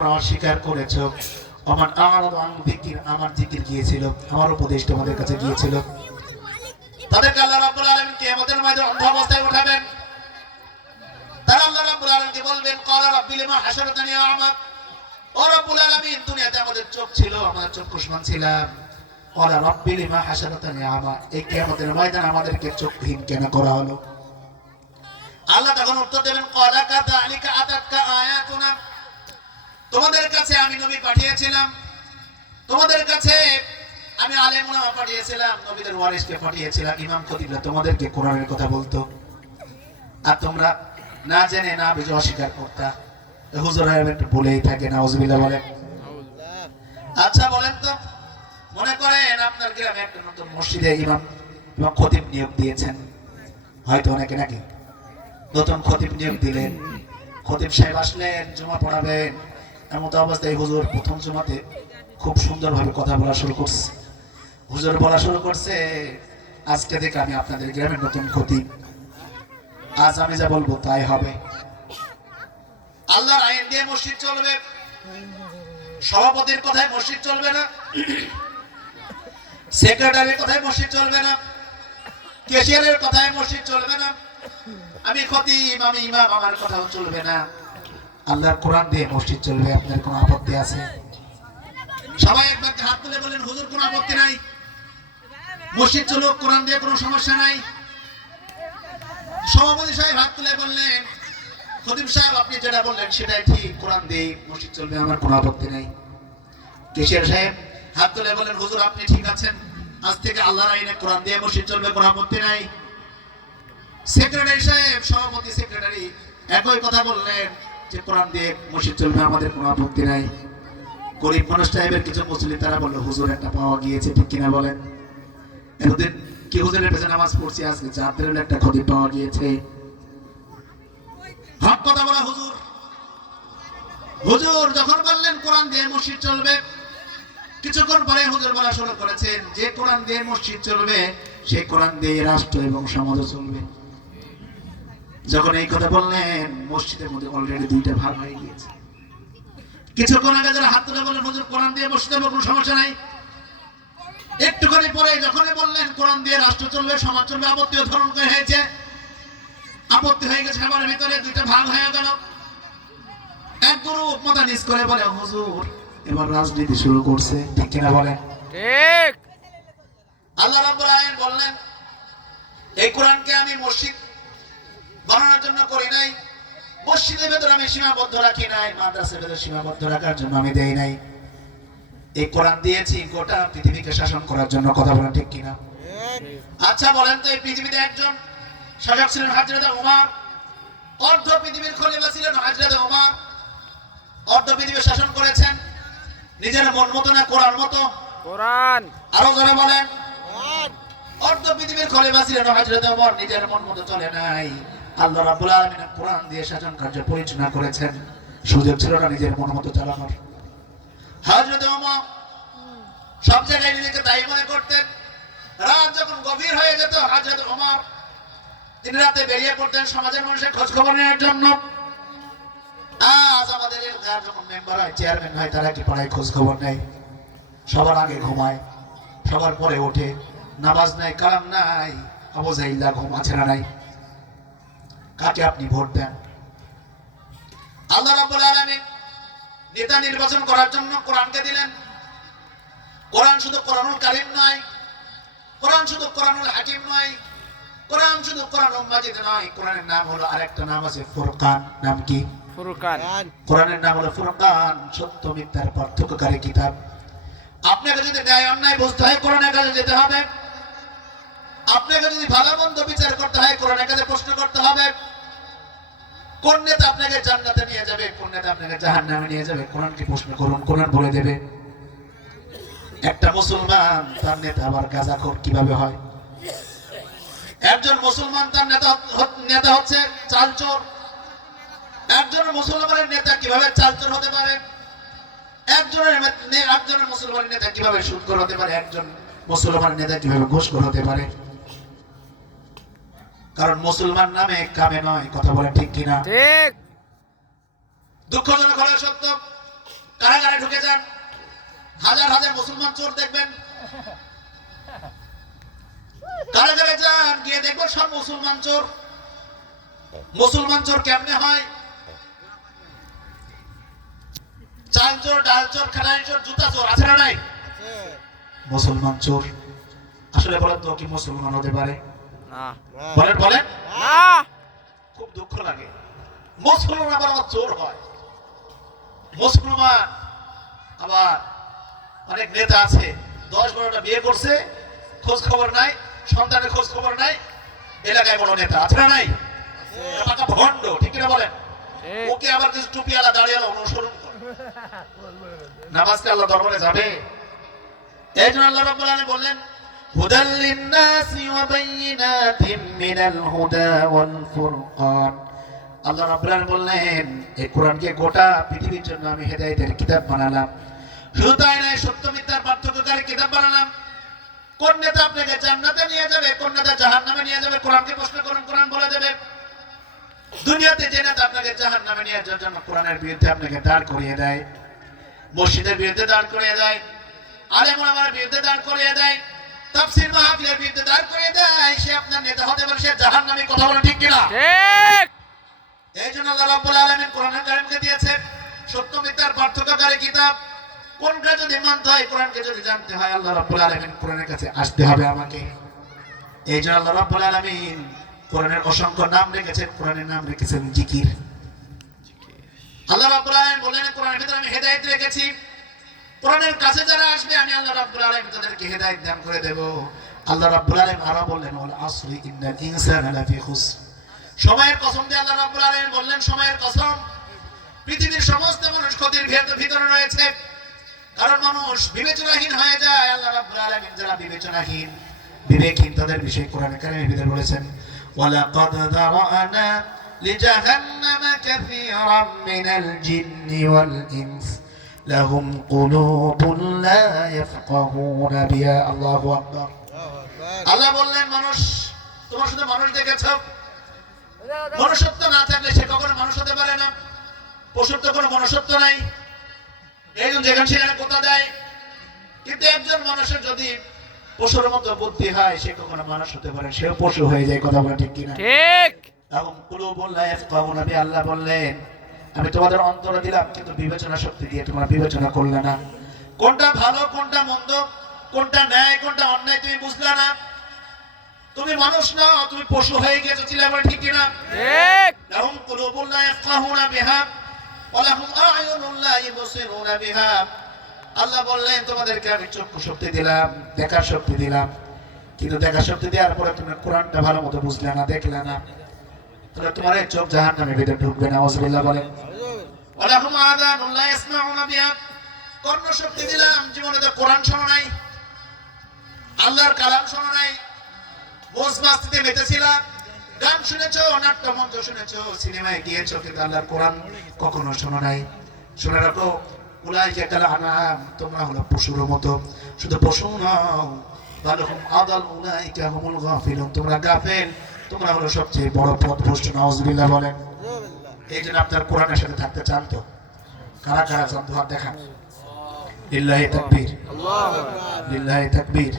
অস্বীকার করেছো। আমার আমার জিকির গিয়েছিল, আমার উপদেশ তোমাদের কাছে গিয়েছিল। তাদেরকে আল্লাহ রাব্বুল আলামিন কিয়ামতের ময়দানে অন্ধ অবস্থায় উঠাবেন। তারা আল্লাহ রাব্বুল আলামিনকে বলবেন, ক্বালা রাব্বি লিমা হাশারতানি আ'মা। ও রাব্বুল আলামিন, দুনিয়াতে আমাদের চোখ ছিল, আমাদের চক্ষুষ্মান ছিলাম। ক্বালা রাব্বি লিমা হাশারতানি আ'মা। এই কিয়ামতের ময়দানে আমাদেরকে চক্ষুহীন কেন করা হলো? আল্লাহ তখন উত্তর দেবেন, ক্বালা কাযালিকা আতাতকা আয়াতুনা। তোমাদের কাছে আমি নবী পাঠিয়েছিলাম, তোমাদের কাছে আমি আলেম উলামা পাঠিয়েছিলাম, নবীদের ওয়ারিসকে পাঠিয়েছিলাম, ইমাম খতিবরা তোমাদেরকে কোরআনের কথা বলতো, আর তোমরা না জেনে না বুঝে অস্বীকার করতা। হুজুর একটু বলেই থাকে, নাউজুবিল্লাহ বলেন। আচ্ছা বলেন তো, মনে করেন আপনার গ্রামে একটা নতুন মসজিদে ইমাম খতিব নিয়োগ দিয়েছেন, হয়তো অনেকে নাকি নতুন খতিব নিয়োগ দিলেন। খতিব সাহেব আসলেন, জুমা পড়াবেন। এমন অবস্থায় হুজুর প্রথম জুমাতে খুব সুন্দরভাবে কথা বলা শুরু করছে। হুজুর বলা শুরু করছে, আজকে থেকে আমি আপনাদের গ্রামের নতুন খতিব, আজ আমি যা বলবো তাই হবে। আল্লাহর আইন দিয়ে মসজিদ চলবে, সভাপতির কথায় মসজিদ চলবে না, সেক্রেটারির কথায় মসজিদ চলবে না, ক্যাশিয়ারের কথায় মসজিদ চলবে না, আমি খতিব, আমি ইমাম, আমার কথাও চলবে না। আল্লাহর কোরআন দিয়ে মসজিদ চলবে। আপনার কোনো আপত্তি আছে? সবাই একবার হাত তুলে বলেন, হুজুর কোনো আপত্তি নাই, মসজিদ চলুক, কোরআন দিয়ে কোনো সমস্যা নাই। সভাপতি সাহেব হাত তুলে বললেন, খতিব সাহেব আপনি যেটা বললেন সেটাই ঠিক, কোরআন দিয়ে মসজিদ চলবে, আমার কোনো আপত্তি নাই। ক্যাশিয়ার সাহেব হাত তুলে বললেন, হুজুর আপনি ঠিক আছেন, আজ থেকে আল্লাহর আইনে কোরআন দিয়ে মসজিদ চলবে, কোনো আপত্তি নাই। সেক্রেটারি সাহেব, সভাপতি সেক্রেটারি একই কথা বললেন যে কোরআন দিয়ে মসজিদ চলবে, আমাদের কোনো আপত্তি নাই। গরিব মানুষ টাইপের কিছু মুসলিম তারা বললো, হুজুর একটা পাওয়া গিয়েছে, ঠিক কিনা বলেন? এতদিন কি হুজুরের পেছনে নামাজ পড়ছি, আজকে জাতের একটা খতিব পাওয়া গিয়েছে। হক কথা বলা হুজুর। হুজুর যখন বললেন কোরআন দিয়ে মসজিদ চলবে, কিছুক্ষণ পরে হুজুর বলা শুরু করেছেন, যে কোরআন দিয়ে মসজিদ চলবে সেই কোরআন দিয়ে রাষ্ট্র এবং সমাজও চলবে। যখন এই কথা বললেন, মসজিদের মধ্যে অলরেডি দুইটা ভাগ হয়ে গিয়েছে। কিছুক্ষণ আগে যারা হাত তুলে বললেন, হুজুর কোরআন দিয়ে মসজিদ চলবে, কোনো সমস্যা নাই, একটুখানি পরে যখনই বললেন কোরআন দিয়ে রাষ্ট্র চলবে, সমাজ চলবে, আপত্তিও ধরন হয়েছে, আপত্তি হয়ে গেছে, আমার ভিতরে দুইটা ভাগ হয়ে গেল। এক গ্রুপ মাথা নিচ করে বলে, হুজুর এবার রাজনীতি শুরু করছে, ঠিক কিনা বলেন? ঠিক। আল্লাহ রাব্বুল আলামিন বললেন, এই কোরআনকে আমি মসজিদ বানানোর জন্য করি নাই, মসজিদের ভেতরে আমি সীমাবদ্ধ রাখি নাই, মাদ্রাসার ভেতরে সীমাবদ্ধ রাখার জন্য আমি দেই নাই। এই কোরআন দিয়েছি গোটা পৃথিবীকে শাসন করার জন্য, কথা বলেন ঠিক কিনা? আচ্ছা বলেন তো, এই পৃথিবীতে একজন শাসক ছিলেন হযরত ওমর, অর্ধ পৃথিবীর খলিফা ছিলেন হযরত ওমর, অর্ধ পৃথিবী শাসন করেছেন নিজের মন মতো না কোরআন মতো? কোরআন। আরো জোরে বলেন। অর্ধ পৃথিবীর খলিফা ছিলেন হযরত ওমর, নিজের মন মতো চলে নাই। আল্লাহ রাব্বুল আলামিন কোরআন দিয়ে শাসন কার্য পরিচালনা করেছেন, সুযোগ ছিল না নিজের মন মতো চালানোর। হযরত ওমর সব জায়গায় নিজেকে দায়ী মনে করতেন। রাত যখন গভীর হয়ে যেত, হযরত ওমর তিনি রাতে বেরিয়ে পড়তেন সমাজের মানুষের খোঁজ খবর নেওয়ার জন্য। আজ আমাদের এলাকার যখন মেম্বার হয়, চেয়ারম্যান হয়, তারা কি পাড়ায় খোঁজ খবর নেয়? সবার আগে ঘুমায়, সবার পরে ওঠে, নামাজ নাই, কালাম নাই, আবু জাহিল্লা ঘুম আছে না নাই? কাকে আপনি ভোট দেন? আল্লাহ রাব্বুল আলামিন নেতা নির্বাচন করার জন্য কোরআনকে দিলেন। কোরআন শুধু কোরআনুল কারীম নয়, কোরআন শুধু কোরআনুল হাকিম নয়, কোরআন শুধু কোরআনুল মাজিদ নয়, কোরআনের নাম হলো আরেকটা নাম আছে ফুরকান। নাম কি? ফুরকান। কোরআনের নাম হলো ফুরকান, সত্য মিথ্যার পার্থক্যকারী কিতাব। আপনাকে যদি ন্যায় অন্যায় বুঝতে হয়, কোরআনের কাছে যেতে হবে। আপনাকে যদি ভালো মন্দ বিচার করতে হয়, কোরআনের কাছে প্রশ্ন করতে হবে। কোন নেতা আপনাকে জান্নাতে নিয়ে যাবে, কোন নেতা আপনাকে জাহান্নামে নিয়ে যাবে, কোরআনকে প্রশ্ন করুন, কোরআন বলে দেবে। একটা মুসলমান তার নেতা আবার গাঁজাখোর কিভাবে হয়? একজন মুসলমান তার নেতা হচ্ছে চালচোর। একজন মুসলমানের নেতা কিভাবে চালচোর হতে পারে? একজনের মুসলমানের নেতা কিভাবে সুদখোর হতে পারে? একজন মুসলমানের নেতা কিভাবে ঘুষখোর হতে পারে? কারণ মুসলমান নামে কামে নয়, কথা বলে ঠিক কিনা? ঠিক। দুঃখজনক হলো সত্য, কারাগারে ঢুকে যান, হাজার হাজার মুসলমান চোর দেখবেন। কারাগারে যান, গিয়ে দেখবেন সব মুসলমান চোর। মুসলমান চোর কেমনে হয়? চাল চোর, ডাল চোর, খানাই চোর, জুতা চোর, আছে না নাই? মুসলমান চোর আসলে বলেন তো কি মুসলমান হতে পারে? না বলেন বলেন, না খুব দুঃখ লাগে। মুসলমান আবার চোর হয়। মুসলমান আবার অনেক নেতা আছে, 10-12টা বিয়ে করছে, খোঁজ খবর নাই, সন্তানের খোঁজ খবর নাই, এলাকায় বড় নেতা আছে না নাই? পাকা ভণ্ড, ঠিক কিনা বলেন? ঠিক। ওকে আবার কিছু টুপিওয়ালা দাড়িওয়ালা অনুসরণ করে নামাজকে আল্লাহ দরবারে যাবে। এই জন্য আল্লাহ রাব্বুল আলামিন বললেন হুদাল লিন-নাসি ওয়া বাইয়িনাতিন মিনাল হুদা ওয়াল ফুরকান। আল্লাহ রাব্বুল আলামিন বললেন এই কোরআনকে গোটা পৃথিবীর জন্য আমি হেদায়েতের কিতাব বানালাম। শুধু তাই নয়, সত্য মিথ্যার পার্থক্যকারী কিতাব বানালাম। কোন নেতা আপনাকে জান্নাতে নিয়ে যাবে, কোন নেতা জাহান্নামে নিয়ে যাবে, কোরআনকে প্রশ্ন করুন, কোরআন বলে দেবে। দুনিয়াতে যে নেতা আপনাকে জাহান্নামে নিয়ে যাওয়ার জন্য কোরআনের বিরুদ্ধে আপনাকে দাঁড় করিয়ে দেয়, মসজিদের বিরুদ্ধে দাঁড় করিয়ে দেয়, আলেম ওলামার বিরুদ্ধে দাঁড় করিয়ে দেয়, তাফসীর মাহফিলের বিরুদ্ধে দাঁড় করিয়ে দেয়, সে আপনার নেতা হতে পারে, সে জাহান্নামী। কথা বলে ঠিক কিনা? ঠিক। এই জন্য আল্লাহ রাব্বুল আলামিন কোরআনুল কারীমকে দিয়েছেন সত্য মিথ্যার পার্থক্যকারী কিতাব। কোনটা যদি মানতে হয়, কোরআনকে যদি জানতে হয়, আল্লাহ রাব্বুল আলামিন কোরআনের কাছে আসতে হবে আমাকে। এই জন্য আল্লাহ রাব্বুল আলামিন কোরআনের অসংখ্য নাম রেখেছেন, কোরআনের নাম রেখেছেন জিকির। আল্লাহ রাব্বুল আলামিন বলেন কোরআনের ভিতরে আমি হেদায়েত রেখেছি, কোরআনের কাছে যারা আসবে আমি আল্লাহ রাব্বুল আলামিন তাদেরকে হেদায়েত দান করে দেব। আল্লাহ রাব্বুল আলামিন আরো বললেন ওয়াল আসরি ইন্নাল ইনসানা লাফি খুসর। সময়ের কসম দিয়ে আল্লাহ রাব্বুল আলামিন বললেন সময়ের কসম, পৃথিবীর সমস্ত মানুষ ক্ষতির ভিতরে রয়েছে। কারণ মানুষ বিবেচনাহীন হয়ে যায়। আল্লাহ রাব্বুল আলামিন যারা বিবেচনাহীন, বিবেকহীন, তাদের বিষয়ে কোরআনে কারীমের ভিতরে বলেছেন ওয়ালাকাদ যারানা লিজাহান্নামা কাসীরাম মিনাল জিন্নি ওয়াল ইনস লাহুম কুলুবুন লা ইয়াফকাহুনা বিহা। আল্লাহু আকবার। আল্লাহ বললেন মানুষ, তোমরা শুধু মানুষ দেখেছো, মনুষ্যত্ব না থাকলে সে কখনো মানুষ হতে পারে না। পশুর তো কোনো মনুষ্যত্ব নাই, এই জন্য যেখানে সেখানে কথা দেয়। কিন্তু একজন মানুষের যদি পশুর মতো বুদ্ধি হয়, সে কখনো মানুষ হতে পারে, সেও পশু হয়ে যায়। কথা বলা ঠিক কিনা? ঠিক। এখন কুলুবুন লা ইয়াফকাহুনা বিহা, আল্লাহ বললেন আমি তোমাদের অন্তর দিলাম, কিন্তু বিবেচনা শক্তি দিয়ে তোমরা বিবেচনা করলে না। কোনটা ভালো, কোনটা মন্দ, কোনটা ন্যায়, কোনটা অন্যায় তুমি বুঝলে না। তুমি মানুষ না, তুমি পশু হয়ে গেছো। চিল্লাবেন ঠিক কিনা? ঠিক। লাহুম কুলুবুন লা ইয়াফকাহুনা বিহা ওয়া লাহুম আ'য়ুনুন লা ইবসিরুনা বিহা। আল্লাহ বললেন তোমাদেরকে আমি চক্ষু শক্তি দিলাম, দেখার শক্তি দিলাম, কিন্তু দেখার শক্তি দেওয়ার পরে তুমি কোরআনটা ভালো মতো বুঝলে না, দেখলে না, তাহলে তোমার এই চোখ জাহান্নামের ভিতরে ঢুকবে না। আউযুবিল্লাহ বলেন। ওয়া লাহুম আযানুন লা ইয়াসমাউনা বিহা। কর্ণ শক্তি দিলাম, জীবনে তো কোরআন শোনো নাই, আল্লাহর কালাম শোনো নাই, মোজ মাস্তিতে মেতেছিলা, গান শুনেছো, নাট্যমঞ্চ শুনেছো, সিনেমায় গিয়েছো, কিন্তু আল্লাহর কোরআন কখনো শোনো নাই। শুনে রাখো উলাইকা কাল আনআম, তোমরা হলো পশুর মতো। শুধু পশু নও, বালহুম আদাল উলাইকা হুমুল গাফিলুন, তোমরা গাফেল, তোমরা হলো সবচেয়ে বড় পথভ্রষ্ট। নাউযুবিল্লাহ বলেন। এই জন্য আপনার কোরআনের সাথে থাকতে চান তো? কারা কারা চান? তো হাত দেখান। লিল্লাহি তাকবীর, আল্লাহু আকবার। লিল্লাহি তাকবীর।